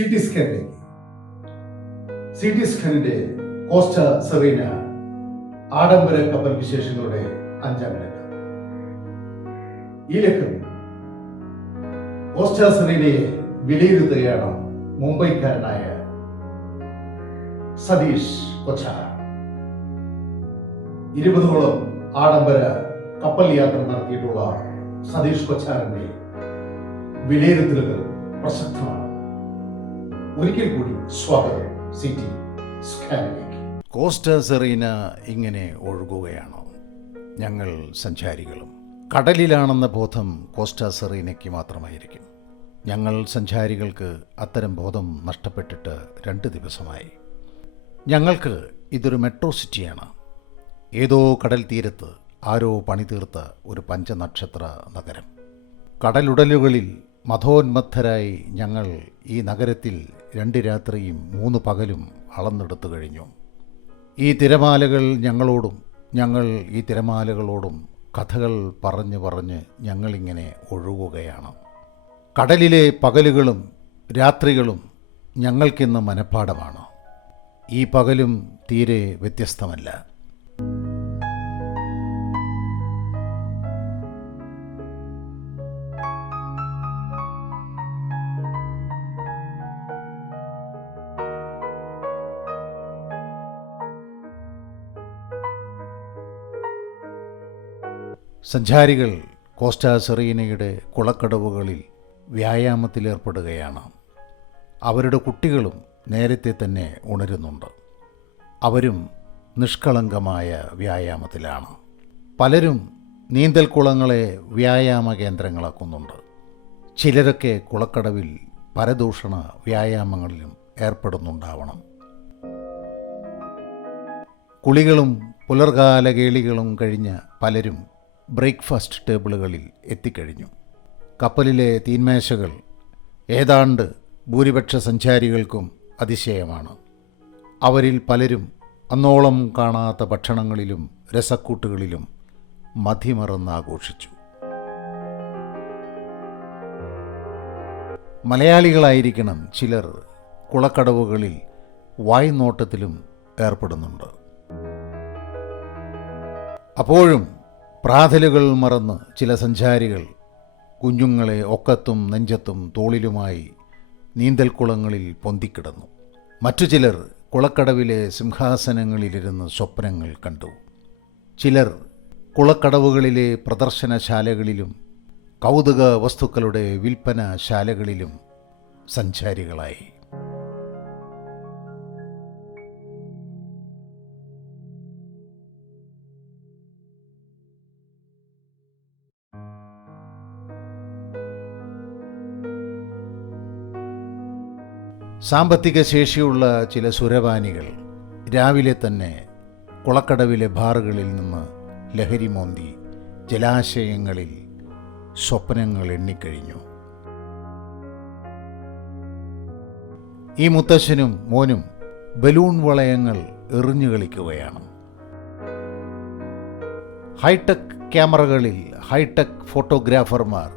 C T സ്കാനിലേക്ക് C T സ്കാനിന്റെ Costa Serena ആഡംബര കപ്പൽ വിശേഷങ്ങളുടെ അഞ്ചാം ലക്കം ഈ ലക്കം കോസ്റ്റ സെറീനയെ വിലയിരുത്തുകയാണ് മുംബൈക്കാരനായ സതീഷ് കൊച്ചാർ ഇരുപതോളം ആഡംബര കപ്പൽ യാത്ര നടത്തിയിട്ടുള്ള സതീഷ് കൊച്ചാറിന്റെ വിലയിരുത്തലുകൾ പ്രസക്തമാണ് ഒരിക്കൽ കൂടി സ്വാഗതം. സിറ്റി സ്കാനിലേക്ക് കോസ്റ്റ സെറീന ഇങ്ങനെ ഒഴുകുകയാണോ. ഞങ്ങൾ സഞ്ചാരികളും. കടലിലാണെന്ന ബോധം കോസ്റ്റ സെറീനയ്ക്ക് മാത്രമായിരിക്കും. ഞങ്ങൾ സഞ്ചാരികൾക്ക് അത്തരം ബോധം നഷ്ടപ്പെട്ടിട്ട് രണ്ട് ദിവസമായി. ഞങ്ങൾക്ക് ഇതൊരു മെട്രോ സിറ്റിയാണ്. ഏതോ കടൽ തീരത്ത് ആരോ പണിതീർത്ത ഒരു പഞ്ചനക്ഷത്ര നഗരം. കടലുടലുകളിൽ മതോന്മത്തരായി ഞങ്ങൾ ഈ നഗരത്തിൽ രണ്ട് രാത്രിയും മൂന്ന് പകലും അളന്നെടുത്തു കഴിഞ്ഞു. ഈ തിരമാലകൾ ഞങ്ങളോടും ഞങ്ങൾ ഈ തിരമാലകളോടും കഥകൾ പറഞ്ഞു പറഞ്ഞ് ഞങ്ങളിങ്ങനെ ഒഴുകുകയാണ്. കടലിലെ പകലുകളും രാത്രികളും ഞങ്ങൾക്കിന്ന് മനഃപ്പാടമാണ്. ഈ പകലും തീരെ വ്യത്യസ്തമല്ല. സഞ്ചാരികൾ കോസ്റ്റാ സെറീനയുടെ കുളക്കടവുകളിൽ വ്യായാമത്തിലേർപ്പെടുകയാണ്. അവരുടെ കുട്ടികളും നേരത്തെ തന്നെ ഉണരുന്നുണ്ട്. അവരും നിഷ്കളങ്കമായ വ്യായാമത്തിലാണ്. പലരും നീന്തൽ കുളങ്ങളെ വ്യായാമ കേന്ദ്രങ്ങളാക്കുന്നുണ്ട്. ചിലരൊക്കെ കുളക്കടവിൽ പരദൂഷണ വ്യായാമങ്ങളിലും ഏർപ്പെടുന്നുണ്ടാവണം. കുളികളും പുലർകാല കേളികളും കഴിഞ്ഞ് പലരും ബ്രേക്ക്ഫാസ്റ്റ് ടേബിളുകളിൽ എത്തിക്കഴിഞ്ഞു. കപ്പലിലെ തീന്മേശകൾ ഏതാണ്ട് ഭൂരിപക്ഷ സഞ്ചാരികൾക്കും അതിശയമാണ്. അവരിൽ പലരും അന്നോളം കാണാത്ത ഭക്ഷണങ്ങളിലും രസക്കൂട്ടുകളിലും മതിമറന്ന് ആഘോഷിച്ചു മലയാളികളായിരിക്കണം ചിലർ കുളക്കടവുകളിൽ വായ്നോട്ടത്തിലും ഏർപ്പെടുന്നുണ്ട്. അപ്പോഴും പ്രാതലുകൾ മറന്ന് ചില സഞ്ചാരികൾ കുഞ്ഞുങ്ങളെ ഒക്കത്തും നെഞ്ചത്തും തോളിലുമായി നീന്തൽക്കുളങ്ങളിൽ പൊന്തിക്കിടന്നു. മറ്റു ചിലർ കുളക്കടവിലെ സിംഹാസനങ്ങളിലിരുന്ന് സ്വപ്നങ്ങൾ കണ്ടു. ചിലർ കുളക്കടവുകളിലെ പ്രദർശനശാലകളിലും കൗതുക വസ്തുക്കളുടെ വിൽപ്പന ശാലകളിലും സഞ്ചാരികളായി. സാമ്പത്തിക ശേഷിയുള്ള ചില സുരപാനികൾ രാവിലെ തന്നെ കുളക്കടവിലെ ബാറുകളിൽ നിന്ന് ലഹരി മോന്തി ജലാശയങ്ങളിൽ സ്വപ്നങ്ങൾ എണ്ണിക്കഴിഞ്ഞു. ഈ മുത്തശ്ശനും മോനും ബലൂൺ വളയങ്ങൾ എറിഞ്ഞു കളിക്കുകയാണ്. ഹൈടെക് ക്യാമറകളിൽ ഹൈടെക് ഫോട്ടോഗ്രാഫർമാർ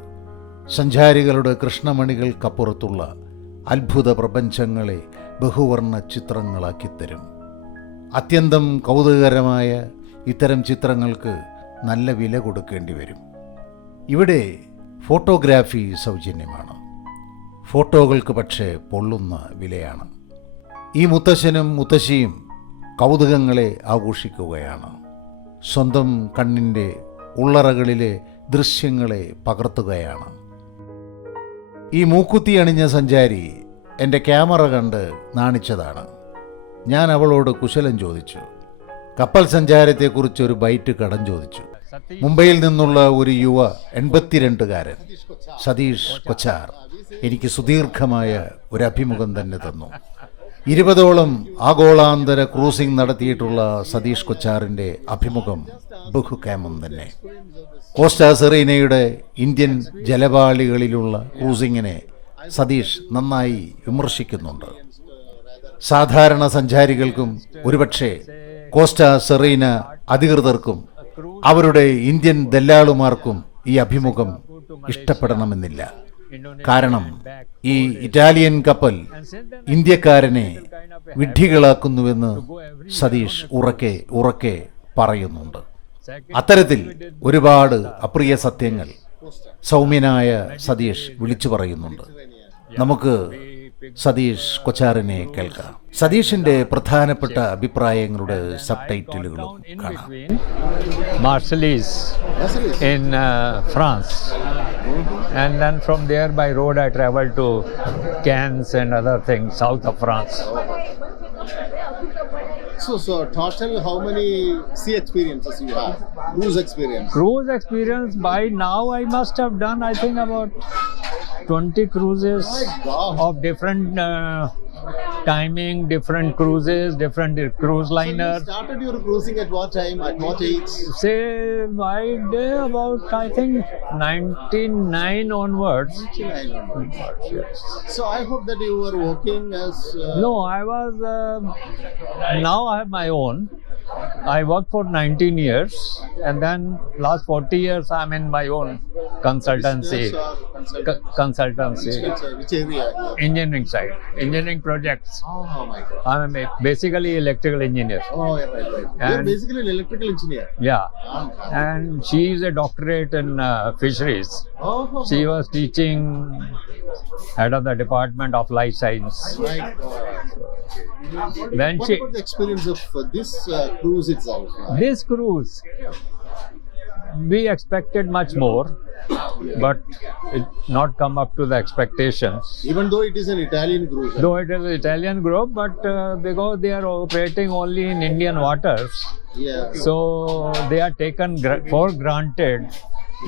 സഞ്ചാരികളുടെ കൃഷ്ണമണികൾക്കപ്പുറത്തുള്ള അത്ഭുത പ്രപഞ്ചങ്ങളെ ബഹുവർണ ചിത്രങ്ങളാക്കിത്തരും അത്യന്തം കൗതുകകരമായ ഇത്തരം ചിത്രങ്ങൾക്ക് നല്ല വില കൊടുക്കേണ്ടി വരും. ഇവിടെ ഫോട്ടോഗ്രാഫി സൗജന്യമാണ്. ഫോട്ടോകൾക്ക് പക്ഷേ പൊള്ളുന്ന വിലയാണ്. ഈ മുത്തശ്ശനും മുത്തശ്ശിയും കൗതുകങ്ങളെ ആഘോഷിക്കുകയാണ്. സ്വന്തം കണ്ണിന്റെ ഉള്ളറകളിലെ ദൃശ്യങ്ങളെ പകർത്തുകയാണ്. ഈ മൂക്കുത്തി അണിഞ്ഞ സഞ്ചാരി എന്റെ ക്യാമറ കണ്ട് നാണിച്ചതാണ്. ഞാൻ അവളോട് കുശലം ചോദിച്ചു. കപ്പൽ സഞ്ചാരത്തെക്കുറിച്ച് ഒരു ബൈറ്റ് കടം ചോദിച്ചു. മുംബൈയിൽ നിന്നുള്ള ഒരു യുവ എൺപത്തിരണ്ടുകാരൻ സതീഷ് കൊച്ചാർ എനിക്ക് സുദീർഘമായ ഒരു അഭിമുഖം തന്നെ തന്നു. ഇരുപതോളം ആഗോളാന്തര ക്രൂസിംഗ് നടത്തിയിട്ടുള്ള സതീഷ് കൊച്ചാറിന്റെ അഭിമുഖം ബഹുക്കേമം തന്നെ. കോസ്റ്റ സെറീനയുടെ ഇന്ത്യൻ ജലപാളികളിലുള്ള ക്രൂസിങ്ങിനെ സതീഷ് നന്നായി വിമർശിക്കുന്നുണ്ട്. സാധാരണ സഞ്ചാരികൾക്കും ഒരുപക്ഷെ കോസ്റ്റ സെറീന അധികൃതർക്കും അവരുടെ ഇന്ത്യൻ ദല്ലാളുമാർക്കും ഈ അഭിമുഖം ഇഷ്ടപ്പെടണമെന്നില്ല. കാരണം ഈ ഇറ്റാലിയൻ കപ്പൽ ഇന്ത്യക്കാരനെ വിഡ്ഢികളാക്കുന്നുവെന്ന് സതീഷ് ഉറക്കെ ഉറക്കെ പറയുന്നുണ്ട്. അത്തരത്തിൽ ഒരുപാട് അപ്രിയ സത്യങ്ങൾ സൗമ്യനായ സതീഷ് വിളിച്ചു പറയുന്നുണ്ട് നമുക്ക് സതീഷ് കൊച്ചാറിനെ കേൾക്കാം സതീഷിന്റെ പ്രധാനപ്പെട്ട അഭിപ്രായങ്ങളുടെ സബ് ടൈറ്റിലുകളും കാണാം in France France. And then from there by road I traveled to Cannes and other things, south of France. So, so total, how many sea experiences you have? Cruise experience. Cruise experience by now I must have done I think about 20 cruises of different uh, timing, different cruises, different cruise So you liners. started your cruising at what time? At what age? Say by day about I think 99 onwards. 99 onwards. Yes. So I hope that you were working as. Uh, No, I was. um now I have my own. I worked for 19 years, and then last 40 years I'm in my own consultancy. business or consultant? Co- consultancy, Which, which area? engineering side, engineering projects. Oh my God. I'm a, basically electrical engineer. Oh, yeah, right, right. You're And- basically an electrical engineer. Yeah, Ah. and she is a doctorate in uh, fisheries. Oh, She was teaching head of the department of life science. What she. about the experience of uh, this uh, cruise itself? Uh, This cruise, we expected much more, but it not come up to the expectations. even though it is an Italian cruise. Though it is an Italian group, but uh, because they are operating only in Indian waters, Yeah. so they are taken gr- for granted.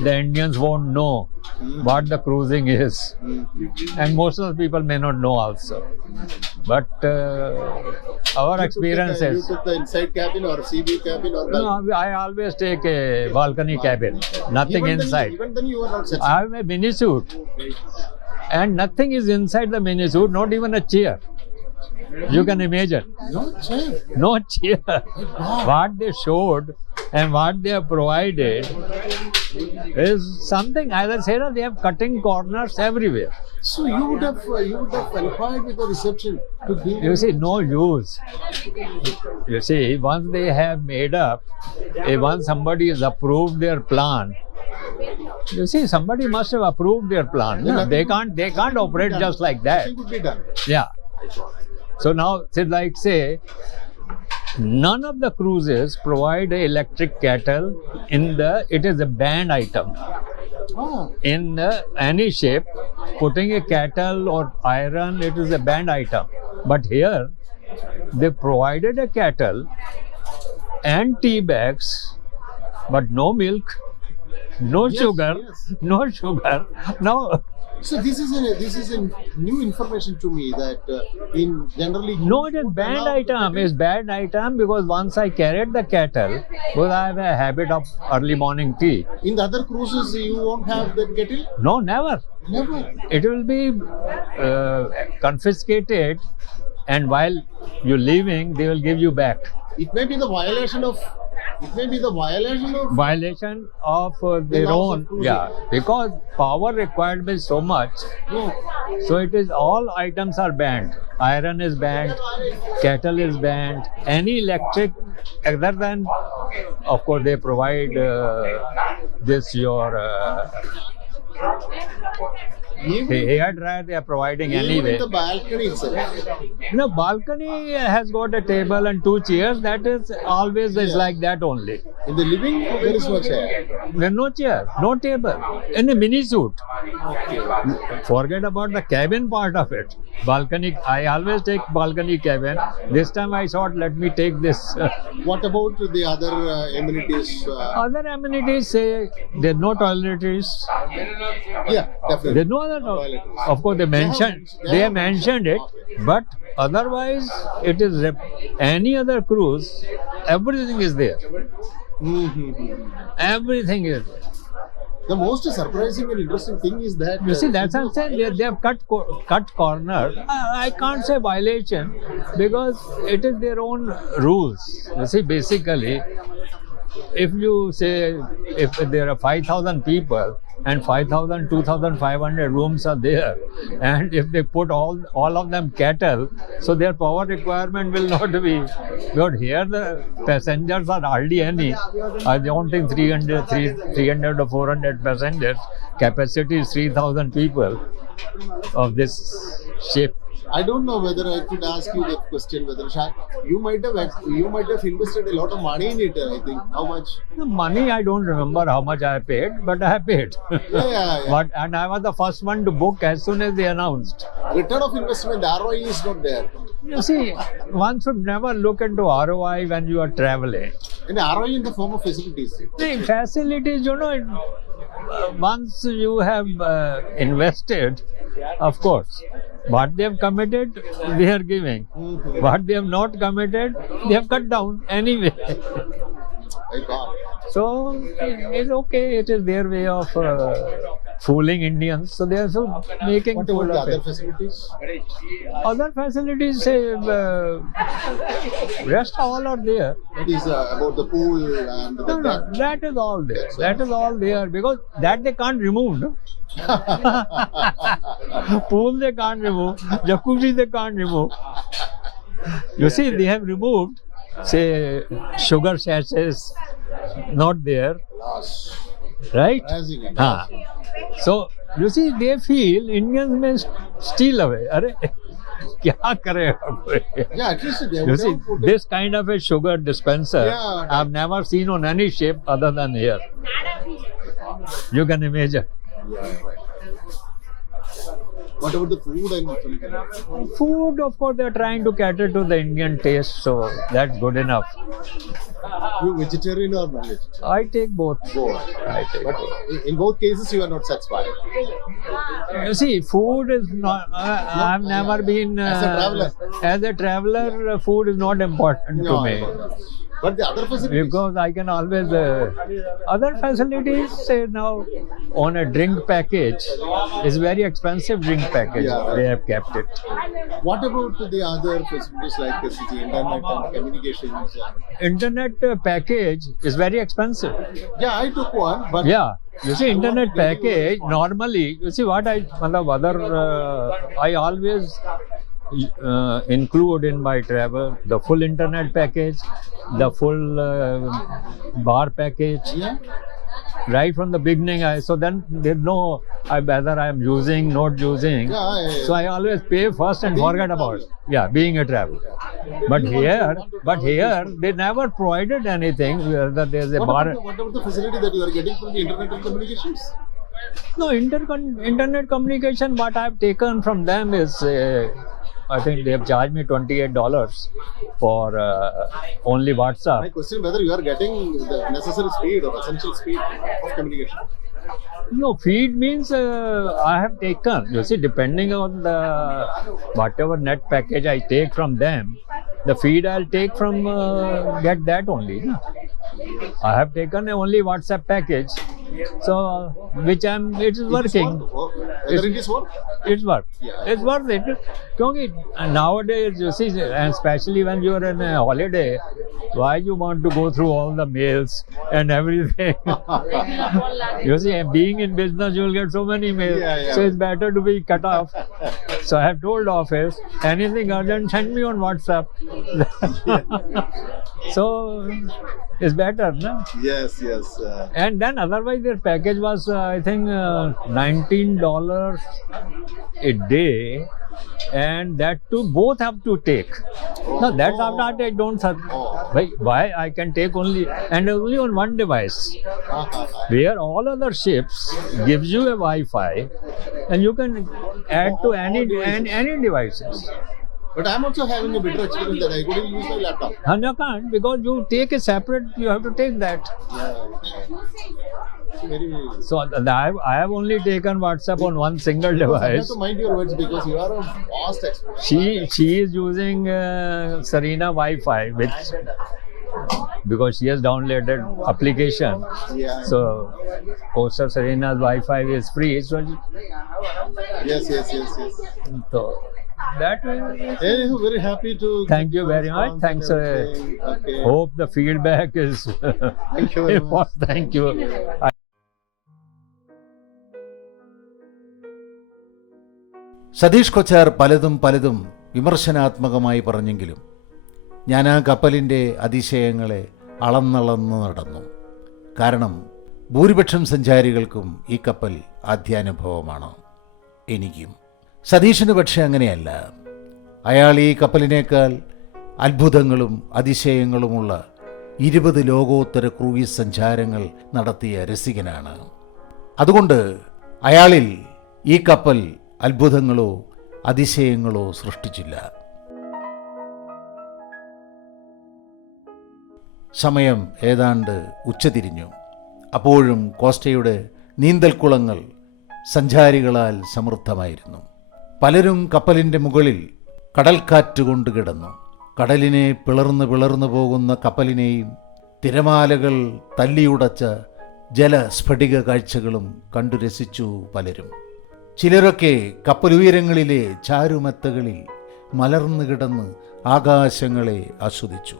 The Indians won't know what the cruising is, and most of the people may not know also. But uh, our experience is. the- experiences. You took the inside cabin or CB cabin or No, I always take a balcony cabin, nothing even inside. Then, even then you were not. I have a mini suit, and nothing is inside the mini suit, not even a chair. You can imagine, No chair. no chair. What they showed and what they have provided is something. As I said, they have cutting corners everywhere. So you would have uh, you would have inquired with the reception to give. You see, no use. You see, once they have made up, eh, once somebody has approved their plan, you see, somebody must have approved their plan. Yeah, No, they can't. They can't operate just like that. Could be done. Yeah. So now, say like say, none of the cruises provide electric kettle in the. It is a banned item Oh, in the, any shape. Putting a kettle or iron, it is a banned item. But here, they provided a kettle and tea bags, but no milk, no Yes, sugar, yes. no sugar. Now, so this is a this is a new information to me that uh, in generally no, it is food banned item. It's bad item because once I carried the kettle, because I have a habit of early morning tea. In the other cruises, you won't have that kettle. No, never. Never. It will be uh, confiscated, and while you're leaving, they will give you back. It may be the violation of. It may be the violation of. violation of uh, their of own cruising. yeah because power required is so much No. so it is all items are banned iron is banned kettle is banned any electric other than of course they provide uh, this your uh, hair dryer they are providing even anyway. the balcony itself. no balcony has got a table and two chairs. That is always is like that only In the living, there is no chair. There no chair, no table, in a mini suit. Forget about the cabin part of it. Balcony, I always take balcony cabin. This time I thought, let me take this. What about the other uh, amenities? Uh, other amenities say there are no toiletries. yeah, definitely. There are no other. Toiletries. Of course, they mentioned they have mentioned it, but otherwise it is any other cruise. Everything is there. Mhm. Everything is. there. The most surprising and interesting thing is that You see, uh, that's what I'm saying. They, they have cut co- cut corner. I, I can't say violation because it is their own rules. You see, basically, if you say if there are five thousand people and 5,000, 2,500 rooms are there. And if they put all, all of them cattle, so their power requirement will not be. Because here the passengers are hardly any. I don't think 300, 300 or 400 passengers. Capacity is 3,000 people of this ship. I don't know whether I could ask you that question. Whether Shah, you might have you might have invested a lot of money in it. I think how much? The money I don't remember how much I paid, but I paid. Yeah, yeah, yeah. but and I was the first one to book as soon as they announced. Return of investment ROI is not there. You see, one should never look into ROI when you are traveling. And ROI in the form of facilities. The facilities, you know, it, uh, once you have uh, invested, of course, what they have committed, they are giving. What they have not committed, they have cut down anyway. So it's okay. It is their way of uh, fooling Indians. So they are so making What fool of other it. facilities? Other facilities, say, uh, rest all are there. That is uh, about the pool and the No, no, deck. that is all there. That is all there because that they can't remove. No? Pool they can't remove. Jacuzzi they can't remove. You see, they have removed, say, sugar sachets, not there, Loss. right? Rising and हाँ so you see they feel Indians may steal away अरे क्या करेगा कोई Yeah, at least they you would see have put this kind of a sugar dispenser Yeah. I've never seen on any ship other than here you can imagine Yeah, right. What about the food and food of course they're trying to cater to the Indian taste so that's good enough You vegetarian or non-vegetarian? I take both Both. I take But both in- both cases, you are not satisfied. You see, food is not. Uh, I've never been. Uh, As a traveler. As a traveler, uh, food is not important No, to me. I got that. But the other facilities. Because I can always. Uh, other facilities, say now, on a drink package, is very expensive drink package. Yeah. They have kept it. What about the other facilities like the internet and communications? Internet uh, package is very expensive. Yeah, I took one, but Yeah. You see, internet package normally, you see what I, other, uh, I always uh, include in my travel the full internet package, the full uh, bar package, yeah, right from the beginning. I so then there's no I whether I am using, not using. yeah. I, So I always pay first and forget about it. Yeah, being a traveler. But here, but here they never provided anything. Whether there's a what, bar. about the, what about the facility that you are getting from the internet and communications? No, intercon- internet communication, what I've taken from them is, uh, I think they have charged me $28 for uh, only WhatsApp. My question whether you are getting the necessary speed or essential speed of communication. No, feed means uh, I have taken, you see, depending on the whatever net package I take from them, the feed I'll take from, uh, get that only. I have taken only WhatsApp package, so, which I'm, it is working. Whether it is work? It's work. It's worth it. Because nowadays, you see, and especially when you are in a holiday, why you want to go through all the mails and everything? you see, being in business, you will get so many mails. Yeah, yeah. So it's better to be cut off. so I have told office, anything urgent, send me on WhatsApp. so it's better no? Yes, yes. Uh, and then otherwise their package was uh, i think uh, 19 dollars a day. And that too both have to take. No that's after that i don't Oh. why, why i can take only and only on one device. Where all other ships gives you a wi-fi and you can add to any any, any devices but I'm also having a better experience that I couldn't use my laptop. and you can't because you take a separate you have to take that Yeah. It's very. so I, I have only taken whatsapp on one single You have device to mind your words because you are a vast expert. she she is using uh, Serena Wi-Fi, which because she has downloaded application. Yeah. So Coastal Serena's Wi-Fi is free. So, Yes, yes, yes, yes. so that way. Hey, very happy to. Thank you very much. Thanks. Uh, okay. Hope the feedback is. Thank you. Very much. Thank you. Satheesh Kochhar പലതും പലതും വിമർശനാത്മകമായി പറഞ്ഞെങ്കിലും ഞാൻ ആ കപ്പലിന്റെ അതിശയങ്ങളെ അളന്നളന്ന് നടന്നു കാരണം ഭൂരിപക്ഷം സഞ്ചാരികൾക്കും ഈ കപ്പൽ ആദ്യാനുഭവമാണ് എനിക്കും സതീഷിന് പക്ഷേ അങ്ങനെയല്ല. അയാൾ ഈ കപ്പലിനേക്കാൾ അത്ഭുതങ്ങളും അതിശയങ്ങളുമുള്ള ഇരുപത് ലോകോത്തര ക്രൂയിസ് സഞ്ചാരങ്ങൾ നടത്തിയ രസികനാണ്. അതുകൊണ്ട് അയാളിൽ ഈ കപ്പൽ അത്ഭുതങ്ങളോ അതിശയങ്ങളോ സൃഷ്ടിച്ചില്ല. സമയം ഏതാണ്ട് ഉച്ചതിരിഞ്ഞു. അപ്പോഴും കോസ്റ്റയുടെ നീന്തൽക്കുളങ്ങൾ സഞ്ചാരികളാൽ സമൃദ്ധമായിരുന്നു. പലരും കപ്പലിന്റെ മുകളിൽ കടൽക്കാറ്റ് കൊണ്ട് കിടന്നു. കടലിനെ പിളർന്ന് പിളർന്നു പോകുന്ന കപ്പലിനെയും തിരമാലകൾ തല്ലിയുടച്ച ജലസ്ഫടിക കാഴ്ചകളും കണ്ടു രസിച്ചു പലരും. ചിലരൊക്കെ കപ്പലുയരങ്ങളിലെ ചാരുമെത്തകളിൽ മലർന്നു കിടന്ന് ആകാശങ്ങളെ ആസ്വദിച്ചു.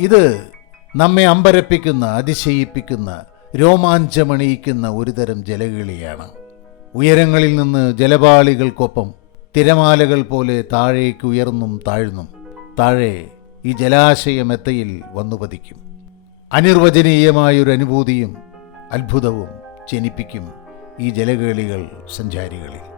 ഇത് നമ്മെ അമ്പരപ്പിക്കുന്ന അതിശയിപ്പിക്കുന്ന രോമാഞ്ചമണിയിക്കുന്ന ഒരുതരം ജലകിളിയാണ്. ഉയരങ്ങളിൽ നിന്ന് ജലപാളികൾക്കൊപ്പം തിരമാലകൾ പോലെ താഴേക്ക് ഉയർന്നും താഴ്ന്നും താഴെ ഈ ജലാശയമെത്തയിൽ വന്നു പതിക്കും. അനിർവചനീയമായൊരു അനുഭൂതിയും അത്ഭുതവും ജനിപ്പിക്കും ഈ ജലകേളികൾ സഞ്ചാരികളിൽ.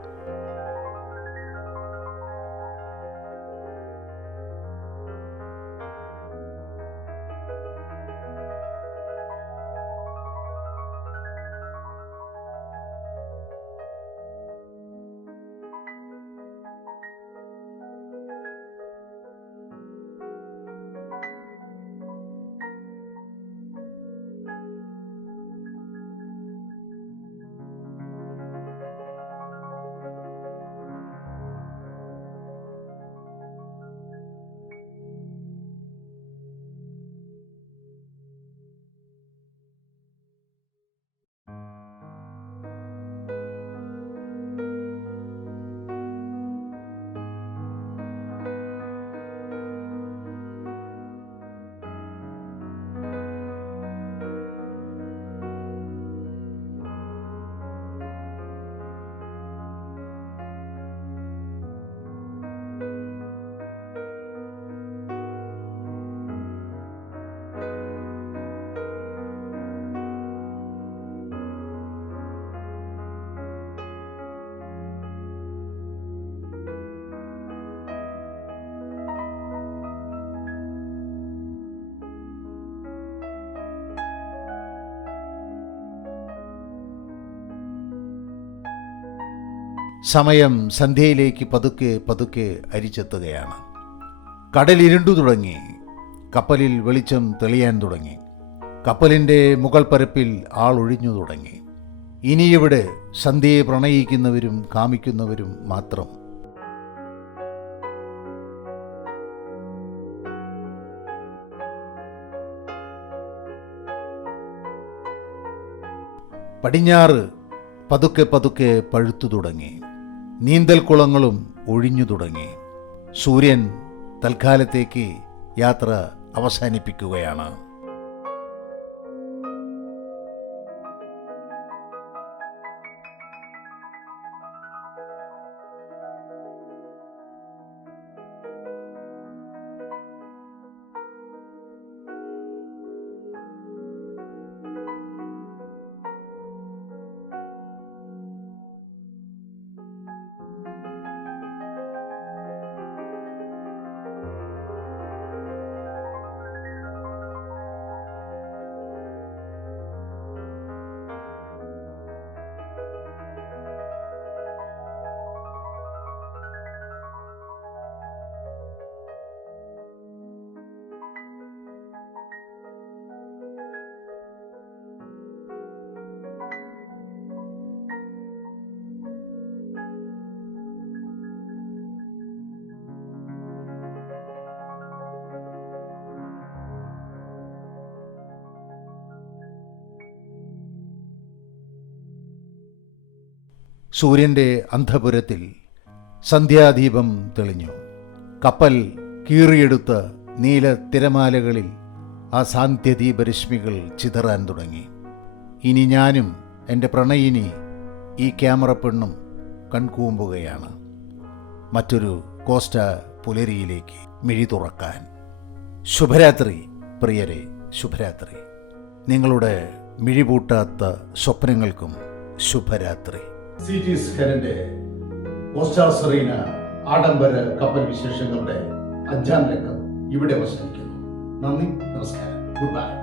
സമയം സന്ധ്യയിലേക്ക് പതുക്കെ പതുക്കെ അരിച്ചെത്തുകയാണ്. കടൽ ഇരുണ്ടു തുടങ്ങി. കപ്പലിൽ വെളിച്ചം തെളിയാൻ തുടങ്ങി. കപ്പലിന്റെ മുകൾ പരപ്പിൽ ആളൊഴിഞ്ഞു തുടങ്ങി. ഇനിയിവിടെ സന്ധ്യയെ പ്രണയിക്കുന്നവരും കാമിക്കുന്നവരും മാത്രം. പടിഞ്ഞാറ് പതുക്കെ പതുക്കെ പഴുത്തു തുടങ്ങി. നീന്തൽക്കുളങ്ങളും ഒഴിഞ്ഞു തുടങ്ങി. സൂര്യൻ തൽക്കാലത്തേക്ക് യാത്ര അവസാനിപ്പിക്കുകയാണ്. സൂര്യന്റെ അന്ധപുരത്തിൽ സന്ധ്യാദീപം തെളിഞ്ഞു. കപ്പൽ കീറിയെടുത്ത് നീല തിരമാലകളിൽ ആ സാന്ധ്യദീപരശ്മികൾ ചിതറാൻ തുടങ്ങി. ഇനി ഞാനും എന്റെ പ്രണയിനി ഈ ക്യാമറ പെണ്ണും കൺകൂമ്പുകയാണ്. മറ്റൊരു കോസ്റ്റ പുലരിയിലേക്ക് മിഴി തുറക്കാൻ. ശുഭരാത്രി പ്രിയരെ ശുഭരാത്രി. നിങ്ങളുടെ മിഴിപൂട്ടാത്ത സ്വപ്നങ്ങൾക്കും ശുഭരാത്രി. സി ടി സ്കറിന്റെ കോസ്റ്റാർ സെറീന ആഡംബര കപ്പൽ വിശേഷങ്ങളുടെ അഞ്ചാം രംഗം ഇവിടെ അവസാനിക്കുന്നു. നന്ദി നമസ്കാരം. Good bye.